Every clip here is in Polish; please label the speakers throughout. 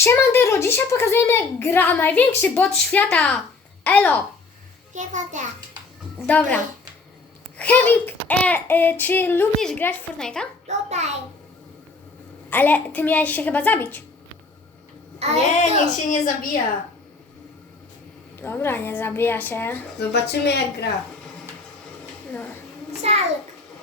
Speaker 1: Siemandero, dzisiaj pokazujemy jak gra największy bot świata. Elo. Dobra. Hewik, czy lubisz grać w Fortnite'a?
Speaker 2: Tutaj.
Speaker 1: Ale ty miałeś się chyba zabić.
Speaker 3: Nie, niech się nie zabija.
Speaker 1: Dobra, nie zabija się.
Speaker 3: Zobaczymy jak gra.
Speaker 1: No.
Speaker 2: Salk.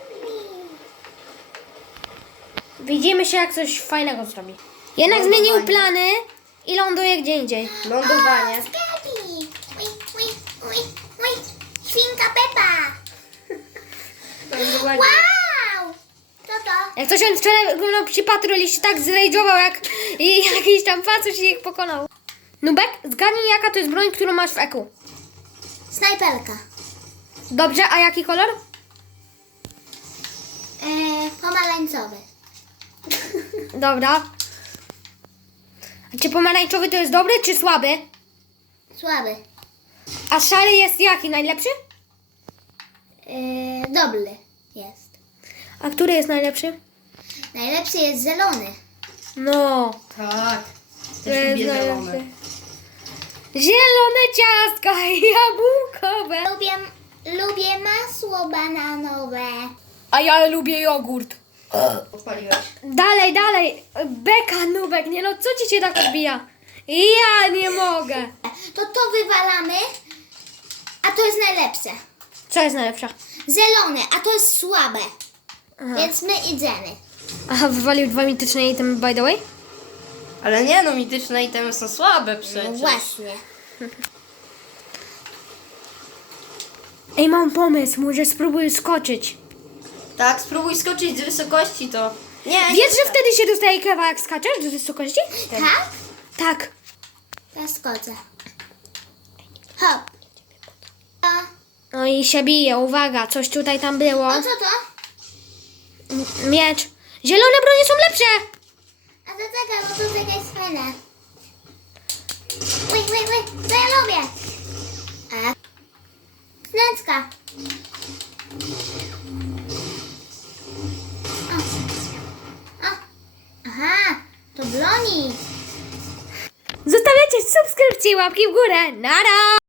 Speaker 1: Widzimy się jak coś fajnego zrobi. Jednak
Speaker 3: Lądowanie.
Speaker 1: zmienił plany i ląduje gdzie indziej.
Speaker 3: Lądowanie.
Speaker 2: Skaki. Ui. Świnka Pepa.
Speaker 3: Lądowanie.
Speaker 2: Wow. Co to?
Speaker 1: Jak ktoś on wczoraj oglądał Psi Patrol i się tak zrejdżował jak i jakiś tam pacuś i ich pokonał. Nubek, zgadnij jaka to jest broń, którą masz w eku.
Speaker 2: Snajperka.
Speaker 1: Dobrze, a jaki kolor?
Speaker 2: Pomarańczowy.
Speaker 1: Dobra. A czy pomarańczowy to jest dobry czy słaby?
Speaker 2: Słaby.
Speaker 1: A szary jest jaki? Najlepszy?
Speaker 2: Dobry jest.
Speaker 1: A który jest najlepszy?
Speaker 2: Najlepszy jest zielony.
Speaker 1: No.
Speaker 3: Tak.
Speaker 1: To
Speaker 3: Też
Speaker 1: jest
Speaker 3: lubię
Speaker 1: najlepszy.
Speaker 3: zielone.
Speaker 1: Zielone ciastka jabłkowe.
Speaker 2: Lubię masło bananowe.
Speaker 1: A ja lubię jogurt.
Speaker 3: Odpaliłeś.
Speaker 1: Dalej. Beka, Nubek, nie no, co ci się tak odbija? Ja nie mogę.
Speaker 2: To wywalamy, a to jest najlepsze.
Speaker 1: Co jest najlepsza?
Speaker 2: Zielone, a to jest słabe.
Speaker 1: Aha.
Speaker 2: Więc my idziemy.
Speaker 1: Aha, wywalił 2 mityczne itemy by the way?
Speaker 3: Ale nie no, mityczne itemy są słabe
Speaker 2: No
Speaker 3: przecież.
Speaker 2: właśnie.
Speaker 1: Ej, mam pomysł, może spróbuj skoczyć.
Speaker 3: Tak, spróbuj skoczyć z wysokości to. Nie,
Speaker 1: Wiesz, że wtedy się dostaje kawa jak skaczesz do wysokości?
Speaker 2: Tak?
Speaker 1: Tak.
Speaker 2: Ja skoczę. Hop.
Speaker 1: No i się bije, uwaga, coś tutaj tam było.
Speaker 2: O co to?
Speaker 1: Miecz. Zielone bronie są lepsze.
Speaker 2: A to czekaj, bo to taka jest fajna. Ui, co ja lubię? A. Sneczka. O. Aha, to broni.
Speaker 1: Zostawiacie subskrypcję, łapki w górę. Nara!